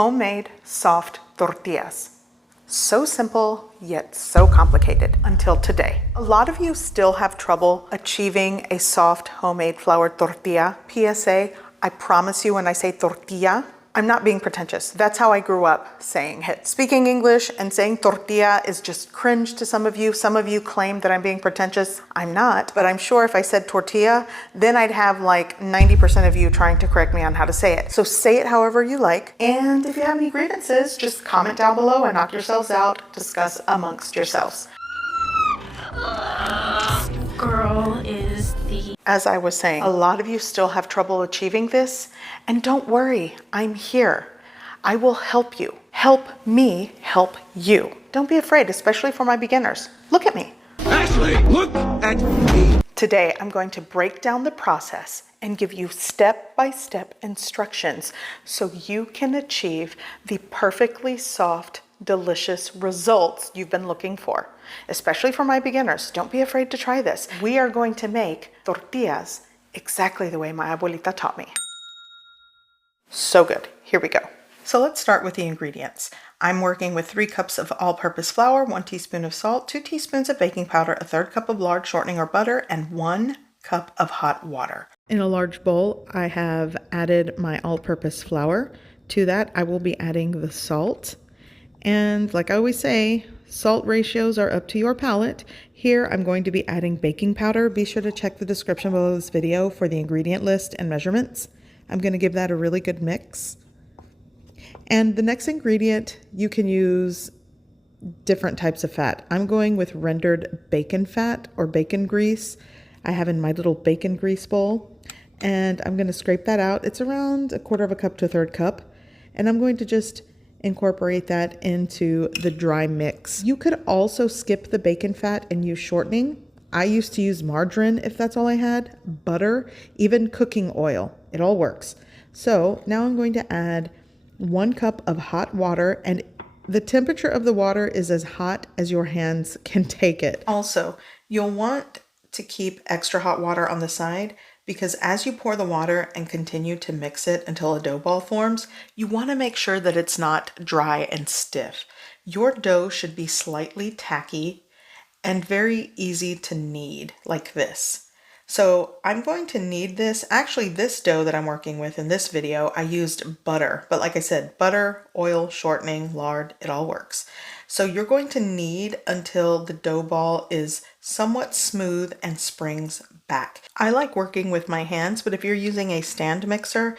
homemade soft tortillas. So simple, yet so complicated until today. A lot of you still have trouble achieving a soft homemade flour tortilla. PSA, I promise you when I say tortilla, I'm not being pretentious. That's how I grew up saying it. Speaking English and saying tortilla is just cringe to some of you. Some of you claim that I'm being pretentious. I'm not, but I'm sure if I said tortilla, then I'd have like 90% of you trying to correct me on how to say it. So say it however you like. And if you have any grievances, just comment down below and knock yourselves out. Discuss amongst yourselves. Girl is the... As I was saying, a lot of you still have trouble achieving this, and don't worry, I'm here. I will help you. Help me help you. Don't be afraid, especially for my beginners. Look at me. Ashley, look at me. Today, I'm going to break down the process and give you step-by-step instructions so you can achieve the perfectly soft, delicious results you've been looking for, especially for my beginners. Don't be afraid to try this. We are going to make tortillas exactly the way my abuelita taught me. So good. Here we go. So let's start with the ingredients. I'm working with 3 cups of all-purpose flour, 1 teaspoon of salt, 2 teaspoons of baking powder, a 1/3 cup of lard shortening or butter, and 1 cup of hot water. In a large bowl, I have added my all-purpose flour. To that, I will be adding the salt. And like I always say, salt ratios are up to your palate. Here, I'm going to be adding baking powder. Be sure to check the description below this video for the ingredient list and measurements. I'm going to give that a really good mix. And the next ingredient, you can use different types of fat. I'm going with rendered bacon fat or bacon grease. I have in my little bacon grease bowl. And I'm going to scrape that out. It's around 1/4 cup to 1/3 cup. And I'm going to just incorporate that into the dry mix. You could also skip the bacon fat and use shortening. I used to use margarine if that's all I had, butter, even cooking oil. It all works. So now I'm going to add 1 cup of hot water, and the temperature of the water is as hot as your hands can take it. Also, you'll want to keep extra hot water on the side because as you pour the water and continue to mix it until a dough ball forms, you want to make sure that it's not dry and stiff. Your dough should be slightly tacky and very easy to knead like this. So I'm going to knead this. Actually, this dough that I'm working with in this video, I used butter. But like I said, butter, oil, shortening, lard, it all works. So you're going to knead until the dough ball is somewhat smooth and springs back. I like working with my hands, but if you're using a stand mixer,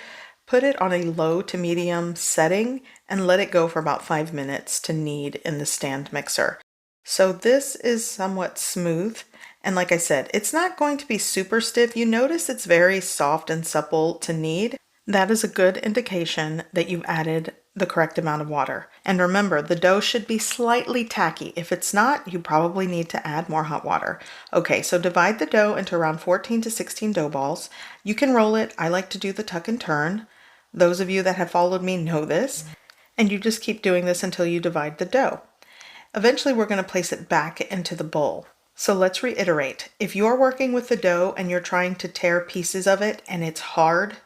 put it on a low to medium setting and let it go for about 5 minutes to knead in the stand mixer. So this is somewhat smooth. And like I said, it's not going to be super stiff. You notice it's very soft and supple to knead. That is a good indication that you've added the correct amount of water. And remember, the dough should be slightly tacky. If it's not, you probably need to add more hot water. Okay, so divide the dough into around 14 to 16 dough balls. You can roll it. I like to do the tuck and turn. Those of you that have followed me know this. And you just keep doing this until you divide the dough. Eventually, we're going to place it back into the bowl. So let's reiterate. If you're working with the dough and you're trying to tear pieces of it and it's hard,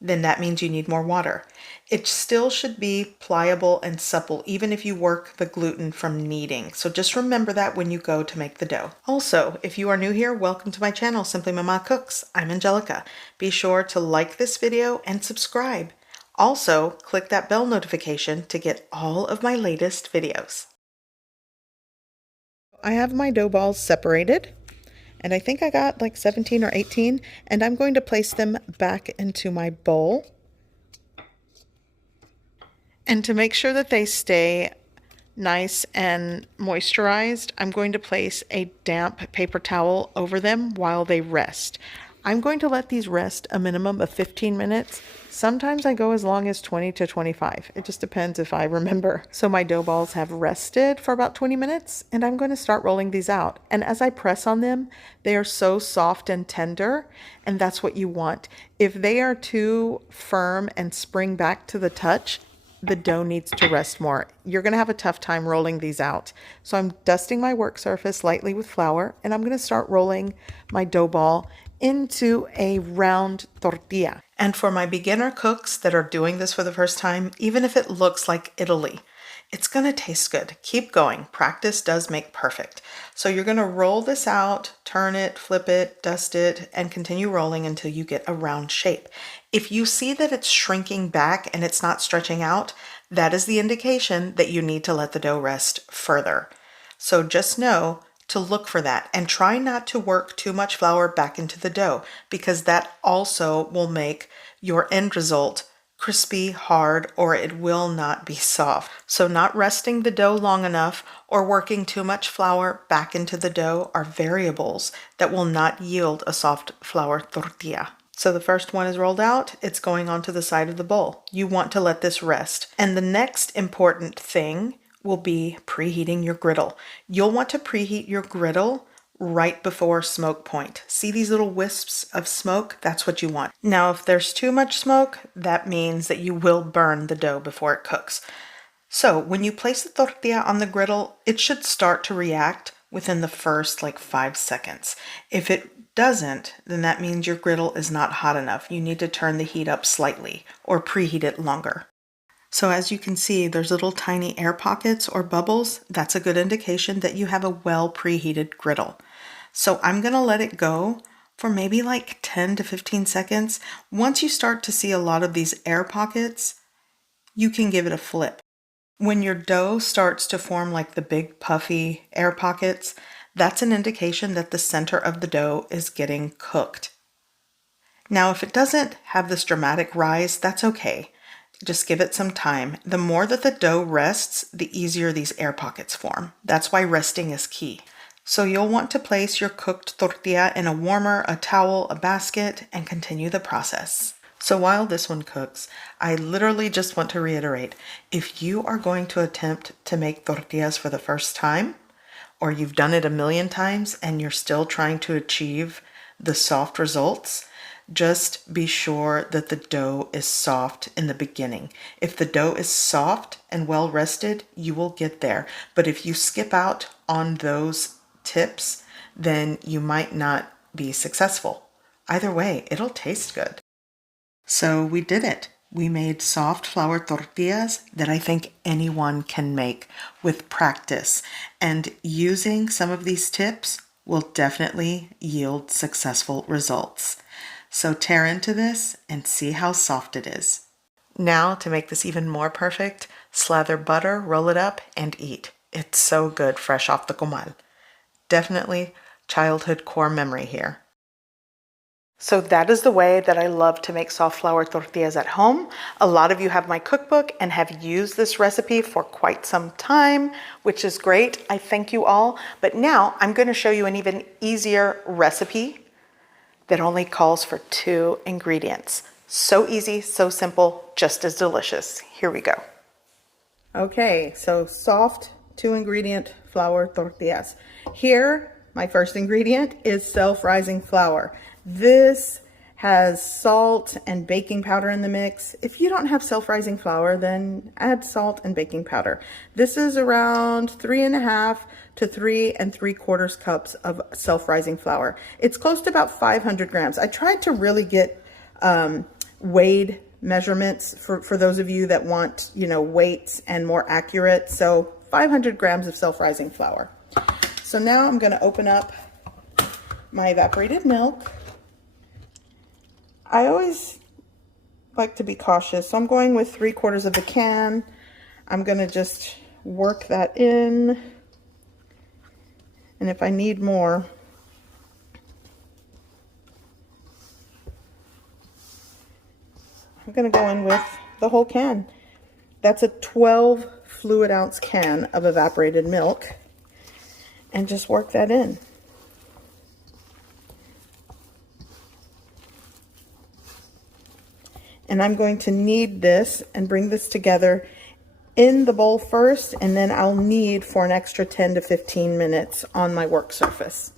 then that means you need more water. It still should be pliable and supple, even if you work the gluten from kneading. So just remember that when you go to make the dough. Also, if you are new here, welcome to my channel, Simply Mama Cooks. I'm Angelica. Be sure to like this video and subscribe. Also, click that bell notification to get all of my latest videos. I have my dough balls separated, and I think I got like 17 or 18, and I'm going to place them back into my bowl. And to make sure that they stay nice and moisturized, I'm going to place a damp paper towel over them while they rest. I'm going to let these rest a minimum of 15 minutes. Sometimes I go as long as 20 to 25. It just depends if I remember. So my dough balls have rested for about 20 minutes, and I'm going to start rolling these out. And as I press on them, they are so soft and tender, and that's what you want. If they are too firm and spring back to the touch, the dough needs to rest more. You're going to have a tough time rolling these out. So I'm dusting my work surface lightly with flour, and I'm going to start rolling my dough ball into a round tortilla. And for my beginner cooks that are doing this for the first time, even if it looks like Italy, it's gonna taste good. Keep going. Practice does make perfect. So you're gonna roll this out, turn it, flip it, dust it, and continue rolling until you get a round shape. If you see that it's shrinking back and it's not stretching out, that is the indication that you need to let the dough rest further. So just know to look for that and try not to work too much flour back into the dough, because that also will make your end result crispy, hard, or it will not be soft. So not resting the dough long enough or working too much flour back into the dough are variables that will not yield a soft flour tortilla. So the first one is rolled out, it's going onto the side of the bowl. You want to let this rest. And the next important thing will be preheating your griddle. You'll want to preheat your griddle right before smoke point. See these little wisps of smoke? That's what you want. Now, if there's too much smoke, that means that you will burn the dough before it cooks. So when you place the tortilla on the griddle, it should start to react within the first 5 seconds. If it doesn't, then that means your griddle is not hot enough. You need to turn the heat up slightly or preheat it longer. So as you can see, there's little tiny air pockets or bubbles. That's a good indication that you have a well preheated griddle. So I'm gonna let it go for maybe 10 to 15 seconds. Once you start to see a lot of these air pockets, you can give it a flip. When your dough starts to form the big puffy air pockets, that's an indication that the center of the dough is getting cooked. Now, if it doesn't have this dramatic rise, that's okay. Just give it some time. The more that the dough rests, the easier these air pockets form. That's why resting is key. So you'll want to place your cooked tortilla in a warmer, a towel, a basket, and continue the process. So while this one cooks, I literally just want to reiterate, if you are going to attempt to make tortillas for the first time, or you've done it a million times and you're still trying to achieve the soft results, just be sure that the dough is soft in the beginning. If the dough is soft and well rested, you will get there. But if you skip out on those tips, then you might not be successful. Either way, it'll taste good. So we did it. We made soft flour tortillas that I think anyone can make with practice. And using some of these tips will definitely yield successful results. So tear into this and see how soft it is. Now, to make this even more perfect, slather butter, roll it up, and eat. It's so good fresh off the comal. Definitely childhood core memory here. So that is the way that I love to make soft flour tortillas at home. A lot of you have my cookbook and have used this recipe for quite some time, which is great. I thank you all. But now I'm going to show you an even easier recipe that only calls for 2 ingredients. So easy, so simple, just as delicious. Here we go. Okay, so soft 2-ingredient flour tortillas. Here, my first ingredient is self-rising flour. This has salt and baking powder in the mix. If you don't have self-rising flour, then add salt and baking powder. This is around 3.5 to 3 3/4 cups of self-rising flour. It's close to about 500 grams. I tried to really get weighed measurements for those of you that want, weights and more accurate. So 500 grams of self-rising flour. So now I'm going to open up my evaporated milk. I always like to be cautious, so I'm going with 3/4 of a can. I'm going to just work that in, and if I need more, I'm going to go in with the whole can. That's a 12 fluid ounce can of evaporated milk, and just work that in. And I'm going to knead this and bring this together in the bowl first, and then I'll knead for an extra 10 to 15 minutes on my work surface.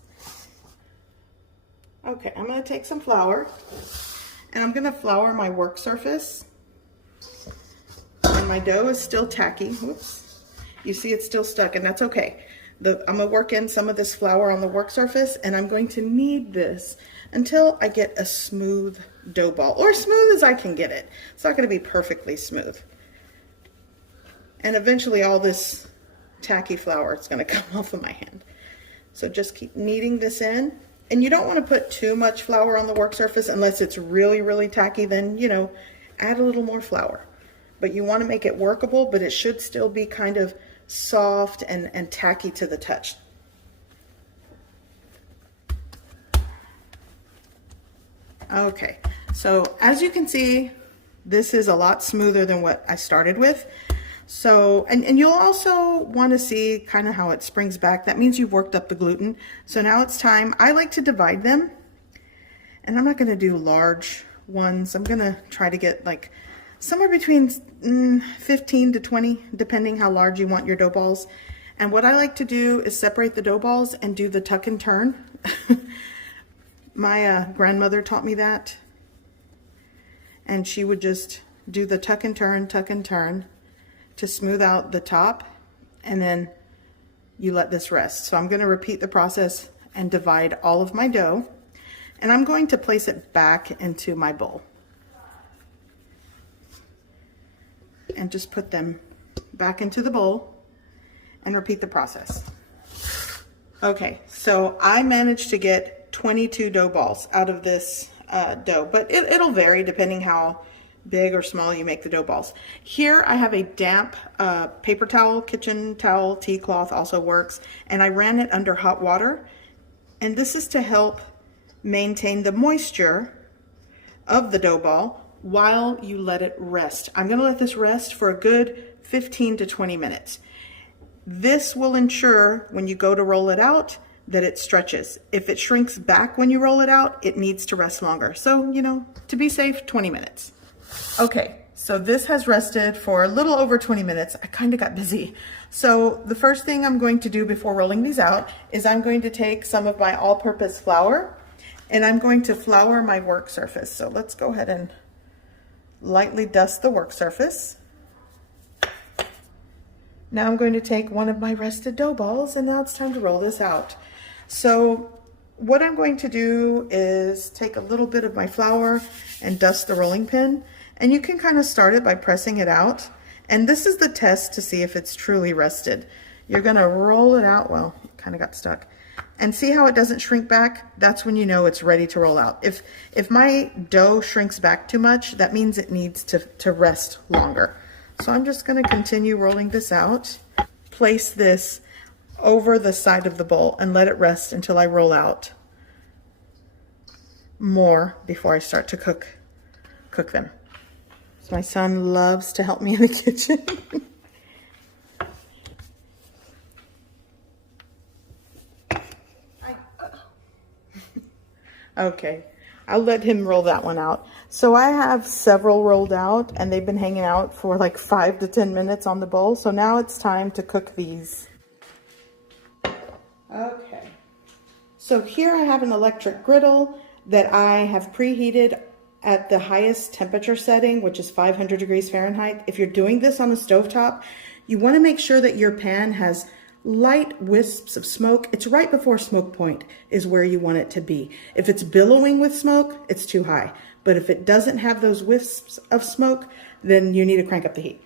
Okay, I'm going to take some flour, and I'm going to flour my work surface. And my dough is still tacky. Whoops. You see it's still stuck, and that's okay. I'm going to work in some of this flour on the work surface, and I'm going to knead this until I get a smooth dough ball, or smooth as I can get it. It's not going to be perfectly smooth. And eventually all this tacky flour is going to come off of my hand. So just keep kneading this in. And you don't want to put too much flour on the work surface unless it's really, really tacky. Then, you know, add a little more flour. But you want to make it workable, but it should still be kind of soft and tacky to the touch. Okay, so as you can see, this is a lot smoother than what I started with. So, and you'll also want to see kind of how it springs back. That means you've worked up the gluten. So now it's time. I like to divide them, and I'm not going to do large ones. I'm going to try to get like somewhere between 15 to 20, depending how large you want your dough balls. And what I like to do is separate the dough balls and do the tuck and turn. My grandmother taught me that, and she would just do the tuck and turn to smooth out the top, and then you let this rest. So I'm going to repeat the process and divide all of my dough, and I'm going to place it back into my bowl and just put them back into the bowl and repeat the process. Okay, so I managed to get 22 dough balls out of this dough, but it'll vary depending how big or small you make the dough balls. Here I have a damp paper towel, kitchen towel, tea cloth also works, and I ran it under hot water, and this is to help maintain the moisture of the dough ball while you let it rest. I'm going to let this rest for a good 15 to 20 minutes. This will ensure when you go to roll it out that it stretches. If it shrinks back when you roll it out, it needs to rest longer. So, you know, to be safe, 20 minutes. Okay, so this has rested for a little over 20 minutes. I kind of got busy. So the first thing I'm going to do before rolling these out is I'm going to take some of my all-purpose flour, and I'm going to flour my work surface. So let's go ahead and lightly dust the work surface. Now I'm going to take one of my rested dough balls, and now it's time to roll this out. So what I'm going to do is take a little bit of my flour and dust the rolling pin, and you can kind of start it by pressing it out. And this is the test to see if it's truly rested. You're going to roll it out. Well, it kind of got stuck. And see how it doesn't shrink back? That's when you know it's ready to roll out. If my dough shrinks back too much, that means it needs to rest longer. So I'm just going to continue rolling this out. Place this over the side of the bowl and let it rest until I roll out more before I start to cook them. So my son loves to help me in the kitchen. Okay, I'll let him roll that one out. So I have several rolled out, and they've been hanging out for like 5 to 10 minutes on the bowl. So now it's time to cook these. Okay, so here I have an electric griddle that I have preheated at the highest temperature setting, which is 500 degrees Fahrenheit. If you're doing this on a stovetop, you want to make sure that your pan has light wisps of smoke. It's right before smoke point is where you want it to be. If it's billowing with smoke, it's too high. But if it doesn't have those wisps of smoke, then you need to crank up the heat.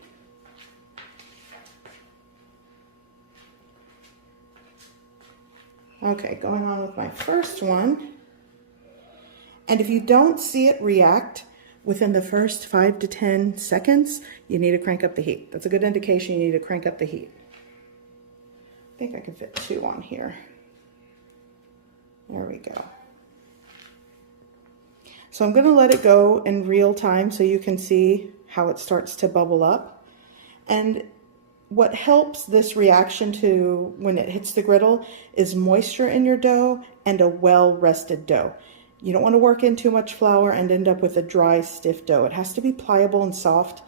Okay, going on with my first one. And if you don't see it react within the first 5 to 10 seconds, you need to crank up the heat. That's a good indication you need to crank up the heat. I think I can fit 2 on here. There we go. So I'm going to let it go in real time so you can see how it starts to bubble up. And what helps this reaction to when it hits the griddle is moisture in your dough and a well-rested dough. You don't want to work in too much flour and end up with a dry, stiff dough. It has to be pliable and soft.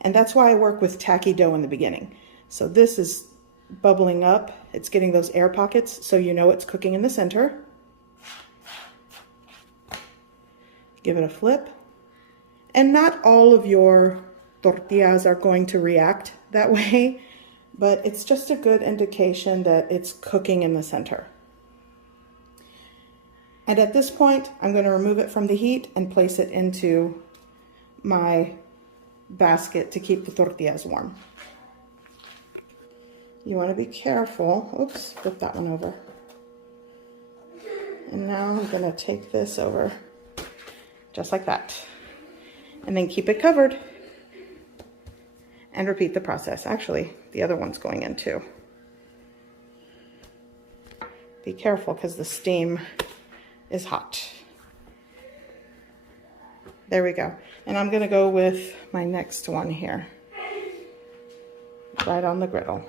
And that's why I work with tacky dough in the beginning. So this is bubbling up. It's getting those air pockets, so you know it's cooking in the center. Give it a flip. And not all of your tortillas are going to react that way, but it's just a good indication that it's cooking in the center. And at this point, I'm going to remove it from the heat and place it into my basket to keep the tortillas warm. You want to be careful. Oops, flip that one over. And now I'm going to take this over just like that. And then keep it covered and repeat the process. Actually, the other one's going in too. Be careful because the steam is hot. There we go. And I'm going to go with my next one here, right on the griddle.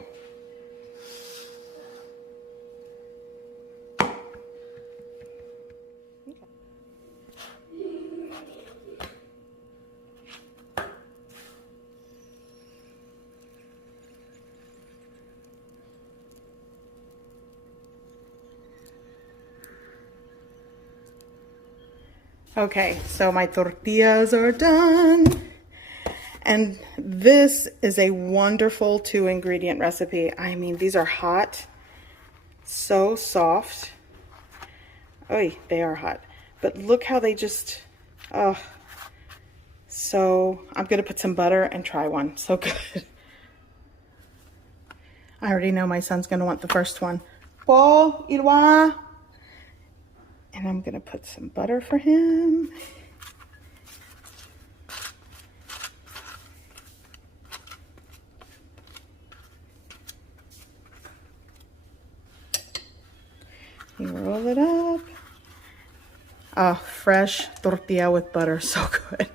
Okay, so my tortillas are done. And this is a wonderful 2-ingredient recipe. I mean, these are hot, so soft. Oh, they are hot. But look how they just, oh. So I'm gonna put some butter and try one. So good. I already know my son's gonna want the first one. Po, Irwa. And I'm gonna put some butter for him. You roll it up. Oh, fresh tortilla with butter, so good.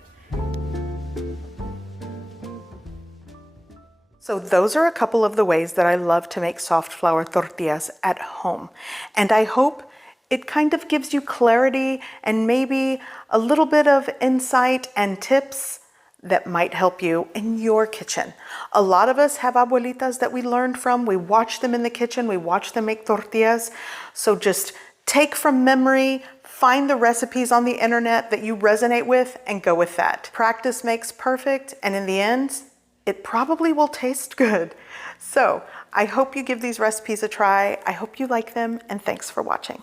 So those are a couple of the ways that I love to make soft flour tortillas at home. And I hope it kind of gives you clarity and maybe a little bit of insight and tips that might help you in your kitchen. A lot of us have abuelitas that we learned from. We watch them in the kitchen. We watch them make tortillas. So just take from memory, find the recipes on the internet that you resonate with and go with that. Practice makes perfect, and in the end, it probably will taste good. So I hope you give these recipes a try. I hope you like them, and thanks for watching.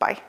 Bye.